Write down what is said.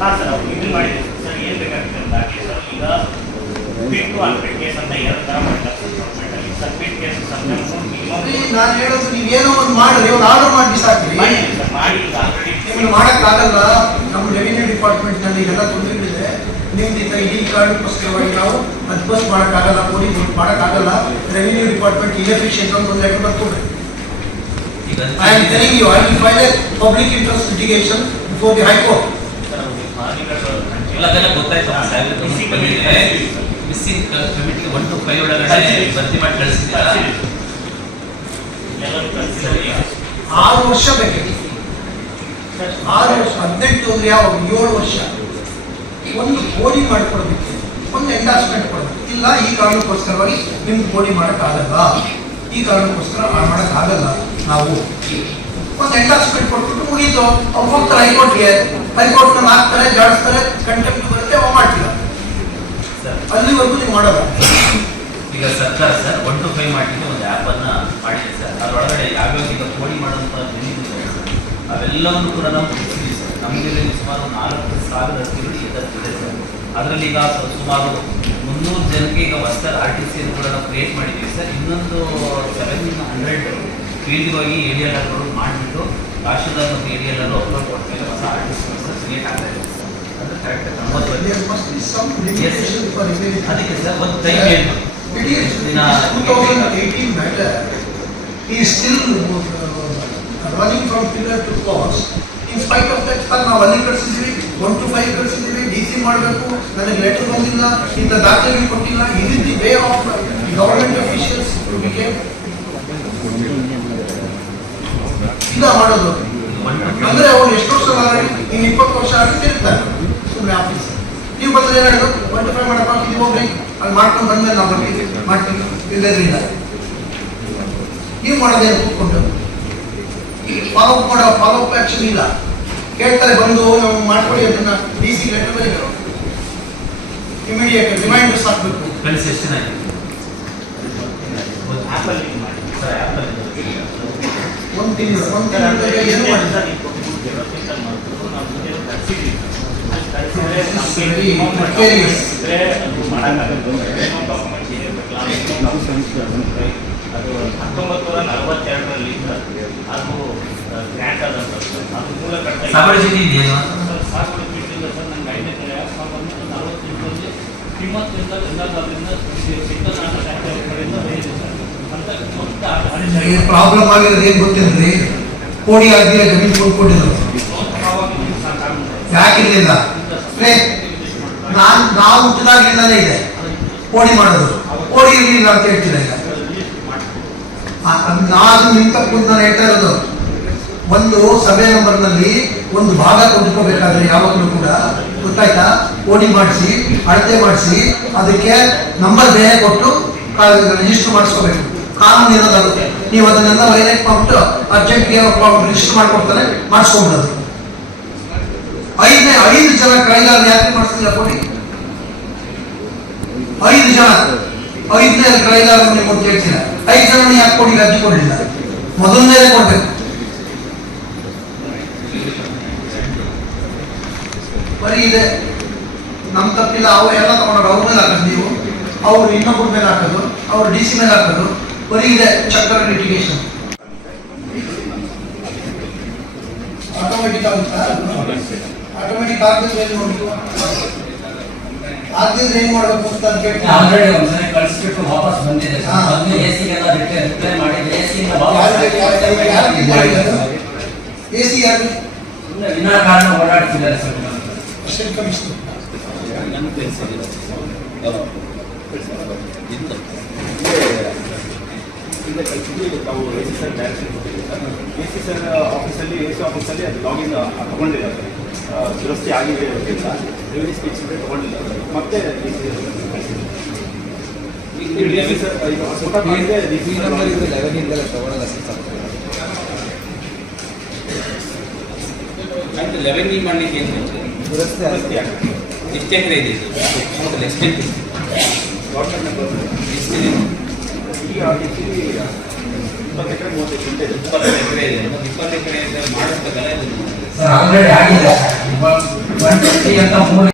ಹಾಂ ಸರ್ ಅವ್ರು ಇದು ಮಾಡಿದ್ದೀವಿ ಸರ್ ಏನು ಬೇಕಾಗುತ್ತೆ ಅಂತ ಆಗಲಿ ಸರ್ ಈಗ ಪಿಟ್ ಟು ಅನ್ಪಿಟ್ ಕೇಸ್ ಅಂತ ಎರಡು ಥರ ಮಾಡ್ತಾರೆ ಸರ್ ಗೌರ್ಮೆಂಟಲ್ಲಿ ಸರ್ ಕೇಸ್ ನಾನು ಹೇಳೋದು ನೀವೇನೋ ಒಂದು ಮಾಡ್ರಿ ಒಂದು ಆರ್ಡರ್ ಮಾಡಿ ಬಿಸಾಕ್ರಿ ಸರ್ ಮಾಡಿ ಈಗ ಆಲ್ರೆಡಿ ನಿಮ್ಗೆ ಮಾಡಕ್ಕಾಗಲ್ಲ. ನಮ್ಮ ರೆವಿನ್ಯೂ ಡಿಪಾರ್ಟ್ಮೆಂಟ್ನಲ್ಲಿ ಇದೆಲ್ಲ ತೊಂದರೆಗಳಿದೆ. ನಿಮ್ದು ಇಡೀ ಕಾರಣಕ್ಕೋಸ್ಕರವಾಗಿ ನಾವು ಅಡ್ಜಸ್ಟ್ ಮಾಡಕ್ಕಾಗಲ್ಲ ಪೊಲೀಸ್ ಮಾಡಕ್ಕಾಗಲ್ಲ. ರೆವಿನ್ಯೂ ಡಿಪಾರ್ಟ್ಮೆಂಟ್ ಇನ್ಎಫಿಷಿಯಂಟ್ ಅಂತ ಒಂದು ಲೆಟರ್ ಬರ್ಕೊಡ್ರಿ. ಈಗ I am telling you I will file a public interest litigation before the high court ಅದೆಲ್ಲ ಗೊತ್ತಾಯ್ತು. ಮಿಸ್ಸಿಂಗ್ ಕಮಿಟಿಗೆ ಒನ್ ಟು ಫೈವ್ ಒಳಗಡೆ ಭರ್ತಿ ಮಾಡಿ ಕಳಿಸಿದ್ದೀರಾ. ಆರು ವರ್ಷ ಬೇಕಾಗಿತ್ತು ಸರ್ ಆರು ವರ್ಷ ಹದಿನೆಂಟು ಅಂದ್ರೆ ಯಾವ ಏಳು ವರ್ಷ. ಒಂದು ಬೋಡಿ ಮಾಡ್ಕೊಡ್ಬೇಕು. ಒಂದು ಎಂಡಾಸ್ಮೆಂಟ್ ಕೊಡ್ಬೇಕು. ಇಲ್ಲ ಈ ಕಾರಣಕ್ಕೋಸ್ಕರವಾಗಿ ನಿಮ್ಗೆ ಬೋಡಿ ಮಾಡೋಕ್ಕಾಗಲ್ಲ. ಈ ಕಾರಣಕ್ಕೋಸ್ಕರ ಮಾಡೋಕ್ಕಾಗಲ್ಲ. ನಾವು ಒಂದು ಎಂಡಾರ್ಸ್ಮೆಂಟ್ ಕೊಟ್ಬಿಟ್ಟು ಮುಗೀತು. ಅವ್ರು ಹೋಗ್ತಾರೆ ಹೈಕೋರ್ಟ್ಗೆ. ಹೈಕೋರ್ಟ್ನಲ್ಲಿ ಹಾಕ್ತಾರೆ ಜಾಡಿಸ್ತಾರೆ ಕಂಟೆಂಪ್ಟ್ ಬರುತ್ತೆ ಅವ ಮಾಡ್ತೀರ ಸರ್. ಅಲ್ಲಿವರೆಗೂ ನೀವು ಮಾಡಲ್ಲ. ಈಗ ಸರ್ಕಾರ ಸರ್ ಒನ್ ಟು ಫೈವ್ ಮಾಡಲಿಕ್ಕೆ ಒಂದು ಆ್ಯಪನ್ನು ಮಾಡಿದೆ ಸರ್. ಅದರೊಳಗಡೆ ಯಾವ್ಯಾವ ಈಗ ಕೋಡಿ ಮಾಡುವಂಥ ಸರ್? ಅವೆಲ್ಲವನ್ನು ಕೂಡ ನಾವು ತಿಳಿಸಿದ್ದೀವಿ ಸರ್. ನಮಗೆ ಸುಮಾರು ನಾಲ್ಕು ಸಾವಿರ ಅರ್ಜಿಗಳು ಇದೆ ಸರ್. ಅದರಲ್ಲಿ ಈಗ ಸುಮಾರು ಮುನ್ನೂರು ಜನಕ್ಕೆ ಈಗ ಹೊಸದಾಗಿ ಆರ್ ಟಿ ಸಿಯನ್ನು ಕೂಡ ನಾವು ಕ್ರಿಯೇಟ್ ಮಾಡಿದ್ದೀವಿ ಸರ್. ಇನ್ನೊಂದು ಸೆವೆನ್ ಹಂಡ್ರೆಡ್ ಫೀಲ್ಡ್ಗೆ ಏರಿಯಲ್ ಅಪ್ಲೋಡ್ ಮಾಡಿಬಿಟ್ಟು ತಹಶೀಲ್ದಾರ್ ಮತ್ತು ಏರಿಯಾಲಲ್ಲೂ ಅಪ್ಲೋಡ್ ಕೊಟ್ಟಮೇಲೆ ಹೊಸ ಆರ್ಟಿಸ್ಟ್ ಟಿ ಕ್ರಿಯೇಟ್ ಆಗ್ತಾ ಇದೆ ಅಂದರೆ ಕರೆಕ್ಟ್. ಅದಕ್ಕೆ ಸರ್ ಒಂದು ಟೈಮ್ ದಿನ is 2018 matter. He is still uh, running from pillar to post. In spite of that, sir ನಾವು ಅಲ್ಲಿ ಕಳಿಸಿದ್ವಿ ಒನ್ ಟು ಫೈವ್ ಕಳಿಸಿದ್ವಿ ಡಿ ಸಿ ಮಾಡಬೇಕು ನನಗೆ ಲೆಟರ್ ಬಂದಿಲ್ಲ ಇಂಥ ದಾಖಲೆಗಳು ಕೊಟ್ಟಿಲ್ಲ ಇದು the way of government officials became ಇಲ್ಲ ಮಾಡೋದು. ಅಂದ್ರೆ ಅವ್ರು ಎಷ್ಟು ವರ್ಷ ಇನ್ನು ಇಪ್ಪತ್ತು ವರ್ಷ ಆಗಿ ತಿರುಗ್ತಾರೆ ಸುಮ್ಮನೆ ಆಫೀಸ್ ನೀವು ಬಂದ್ರೆ ಏನು ಹೇಳೋದು ಒನ್ ಟು ಫೈವ್ ಮಾಡಪ್ಪ ಇದು ಹೋಗ್ರಿ. ಅಲ್ಲಿ ಮಾಡ್ಕೊಂಡು ಬಂದ್ಮೇಲೆ ನಾವು ಬರ್ತೀವಿ. ಮಾಡ್ತೀವಿ. ಇಲ್ಲದ್ರಿಂದ ನೀವು ಮಾಡೋದೇನು? ಕೂತ್ಕೊಂಡು. ಫಾಲೋ ಅಪ್ ಮಾಡೋ ಫಾಲೋ ಅಪ್ ಆಕ್ಷನ್ ಇಲ್ಲ. ಕೇಳ್ತಾರೆ, ಬಂದು ನಾವು ಮಾಡ್ಕೊಳ್ಳಿ ಅದನ್ನ ಡಿ ಸಿ ಲೆಟರ್ ಬರೀ ಇಮಿಡಿಯೇಟ್ ರಿಮೈಂಡರ್ಸ್ ಹಾಕ್ಬೇಕು. ಕಳಿಸಿ ಒಂದು ತಿಂಗಳು ಒಂದು ತಿಂಗಳಿಗೆ ಏನು ಮಾಡಿ ಅದು ಹತ್ತೊಂಬತ್ತು ನೂರ ನಲವತ್ತೆರಡರಲ್ಲಿ ಅದು ಗ್ರ್ಯಾಂಟ್ ಆದಂಥದ್ದು ಅದು ಮೂಲ ಕಟ್ಟ ಸಾಗರ ಚೀಟಿ ಇದೆಯೇನು ಸಾಗುವಳಿ ಚೀಟಿಲ್ಲ ಸರ್ ನಂಗೆ ಐದನೇ ತಲೆ ಸಾವಿರದ ಒಂಬೈನೂರ ನಲವತ್ತೆಂಟರಲ್ಲಿ ಕಿಮ್ಮತ್ತಿಂದ ಎಲ್ಲದರಿಂದ ಪ್ರಾಬ್ಲಮ್ ಆಗಿರೋದು ಏನು ಗೊತ್ತೇನ್ರಿ ಕೋಡಿ ಆಗಿದೆ ಜಮೀನು ಕೊಟ್ಕೊಟ್ಟಿದ್ರು ಯಾಕಿರ್ಲಿಲ್ಲ ನಾನು ನಾವು ಹುಟ್ಟಿದಾಗಿಂದಲೇ ಇದೆ. ಕೋಡಿ ಮಾಡೋದು. ಕೋಡಿ ಇರ್ಲಿಲ್ಲ ಅಂತ ಹೇಳ್ತಿಲ್ಲ ಈಗ. ನಾನು ನಿಂತ ನಾನು ಹೇಳ್ತಾ ಇರೋದು. ಒಂದು ಸಭೆ ನಂಬರ್ನಲ್ಲಿ ಒಂದು ಭಾಗ ಕೊಟ್ಕೋಬೇಕಾದ್ರೆ ಯಾವಾಗಲೂ ಕೂಡ ಗೊತ್ತಾಯ್ತಾ? ಕೋಡಿ ಮಾಡಿಸಿ, ಅಳತೆ ಮಾಡಿಸಿ, ಅದಕ್ಕೆ ನಂಬರ್ ಬೇರೆ ಕೊಟ್ಟು ರಿಜಿಸ್ಟರ್ ಮಾಡಿಸ್ಕೋಬೇಕು. ಕಾನೂನು ಇರೋದಾಗುತ್ತೆ. ನೀವು ಅದನ್ನೆಲ್ಲ ವೈಲೇಟ್ ಮಾಡ್ಬಿಟ್ಟು ಪ್ರಾಬ್ಲಮ್ ರಿಜಿಸ್ಟರ್ ಮಾಡ್ಕೊಡ್ತಾರೆ ಮಾಡಿಸ್ಕೊಂಬಿಡೋದು ಐದನೇ, ಐದು ಜನ ಕೈಗಾರ ಯಾಕೆ ಮಾಡಿಸ್ತಿಲ್ಲ ಕೊಡಿ ಐದು ಜನ. ಐದನೇ ಕೈಗಾರ ನೀವು ಅಂತ ಹೇಳ್ತೀರ. ಐದು ಜನ ಯಾಕೆ ಕೊಡಿ ಅರ್ಜಿ ಕೊಡಲಿಲ್ಲ? ಮೊದಲನೇ ಕೊಡ್ಬೇಕು. ಬರೀ ಇದೆ. ನಮ್ಮ ತಪ್ಪಿಲ್ಲ, ಅವ್ರು ಎಲ್ಲ ತಗೊಂಡ್ರು ಅವ್ರ ಮೇಲೆ ಹಾಕೋದು ನೀವು. ಅವ್ರು ಇನ್ನೊಬ್ಬರ ಮೇಲೆ ಹಾಕೋದು, ಅವ್ರು ಡಿ ಸಿ ಮೇಲೆ ಹಾಕೋದು. ಬರೀ ಇದೆ ಚಕ್ರ ಲಿಟಿಗೇಷನ್ ಆಟೋಮೆಟಿಕ್ ಆಗುತ್ತಾ ಆಟೋಮೆಟಿಕ್ ಆಗ್ತಿದ್ರೆ ಏನು ನೋಡಿ ಆಗ್ತಿದ್ರೆ ಏನ್ ಮಾಡ್ಬೇಕು ಅಂತ ಕೇಳ್ತೀನಿ ಆಲ್ರೆಡಿ ಒಂದ್ಸರಿ ಕಳಿಸ್ಬಿಟ್ಟು ವಾಪಸ್ ಬಂದಿದೆ. ಹಾ. ಮೊದಲು ಎ ಸಿಗೆಲ್ಲ ರಿಪ್ಲೈ ರಿಪ್ಲೈ ಮಾಡಿದ್ರೆ ಎ ಸಿ ಎ ಸಿ ಯಾರು ವಿನಾಕಾರಣ ಓಡಾಡ್ತಿದ್ದಾರೆ ಸರ್ ಅಸಿಸ್ಟೆಂಟ್ ಕಮಿಷನರ್ ಈಗ ಕಳಿಸಿದ್ದು ತಾವು ಎ ಸಿ ಸರ್ ಡೈರೆಕ್ಷನ್ ಕೊಟ್ಟಿದ್ದೀವಿ ಸರ್. ಎ ಸಿ ಸರ್ ಆಫೀಸಲ್ಲಿ ಎ ಸಿ ಆಫೀಸಲ್ಲಿ ಅದು ಲಾಗಿನ್ ತಗೊಂಡಿಲ್ಲ ಸರ್. ದುರಸ್ತಿ ಆಗಿದೆ ಅಂತ ರೆವಿನ್ಯೂ ಸ್ಪೀಚ್ ತಗೊಂಡಿಲ್ಲ ಸರ್. ಮತ್ತೆ ಲೆವೆನ್ ಮಾಡಲಿಕ್ಕೆ ಏನು? ದುರಸ್ತಿ ಎಷ್ಟು ಎಕರೆ ಇದೆ ಇದು? ಟೋಟಲ್ ಗೌರ್ಮೆಂಟ್ ನಂಬರ್ ಮೂವತ್ತೈದು ಗುಂಟೆ ಇದೆ ಆಗಿದೆ